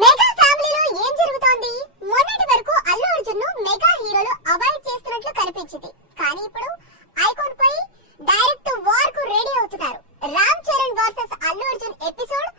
Mega ఫ్యామిలీలో ఏం జరుగుతోంది? మొన్నటి వరకు అల్లు అర్జున్ ను మెగా హీరోలు అవాయిడ్ చేస్తున్నట్లు కనిపించింది. కానీ ఇప్పుడు ఐకాన్ పై డైరెక్ట్ వార్ కు రెడీ అవుతున్నారు. రామ్ చరణ్ వర్సెస్ అల్లు అర్జున్ ఎపిసోడ్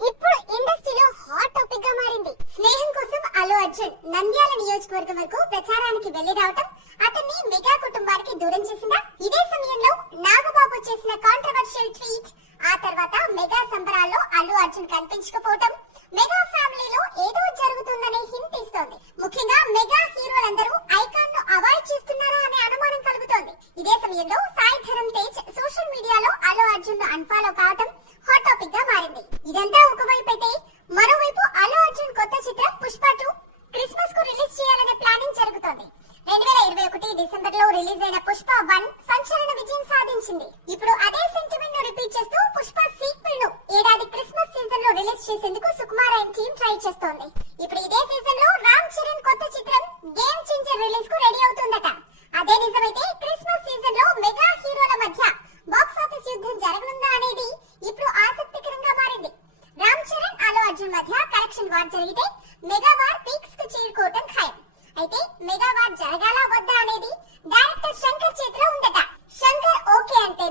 ఇప్పుడు ఇండస్ట్రీలో హాట్ టాపిక్ గా మారింది. స్నేహం కోసం అల్లు అర్జున్ నంద్యాల నియోజకవర్గం వరకు ప్రచారానికి వెళ్లి రావటం అతన్ని మెగా కుటుంబానికి దూరం చేసిందా? ఇదే సమయంలో నాగబాబు చేసిన కాంట్రవర్షియల్ ట్వీట్, ఆ తర్వాత మెగా సంబరాల్లో అల్లు అర్జున్ కనిపించకపోవటం మెగా ఫ్యామిలీలో ఏదో జరుగుతుందనే హింట్ ఇస్తోంది. ముఖ్యంగా మెగా హీరోలందరూ ఐకాన్ ను అవాయిడ్ చేస్తున్నారా అనే అనుమానం కలుగుతోంది. ఇదే సమయంలో సాయి ధరమ్ తేజ్ సోషల్ మీడియాలో అల్లు అర్జున్ ను అన్ఫాలో కావటం హాట్ టాపిక్ గా మారింది. ఇదంతా ఒకవైపు అయితే, మరోవైపు అల్లు అర్జున్ కొత్త చిత్రం పుష్ప 2 క్రిస్మస్ కు రిలీజ్ చేయాలనే ప్లానింగ్ జరుగుతోంది. 2021 డిసెంబర్ లో రిలీజ్ అయిన పుష్ప 1 సంచలన విజయం సాధించింది. ఇప్పుడు అదే సెంటిమెంట్ ను రిపీట్ చేస్తూ పుష్ప సీక్వెల్ ను ఏడాది క్రిస్మస్ సీజన్ లో రిలీజ్ చేసేందుకు సుకుమార్ అండ్ టీమ్ ట్రై చేస్తోంది. ఇప్పుడు ఇదే సీజన్ లో రామ్ చరణ్ కొత్త చిత్రం గేమ్ చేంజర్ రిలీజ్ కు రెడీ అవుతుందట. అదే నిజమైతే క్రిస్మస్ సీజన్ లో మెగా హీరోల మధ్య బాక్స్ ఆఫీస్ యుద్ధం జరగనుందా అనేది ఇప్పుడు ఆసక్తికరంగా మారింది. రామ్ చరణ్ అల్లు అర్జున్ మధ్య కలెక్షన్ వార్ జరిగితే మెగా వార్ పీక్స్ కు చేరుకోవటం ఖాయం. అయితే మెగా వార్ జరగాలా వద్దా అనేది డైరెక్టర్ శంకర్ చేతిలో ఉందట. శంకర్ ఓకే అంటే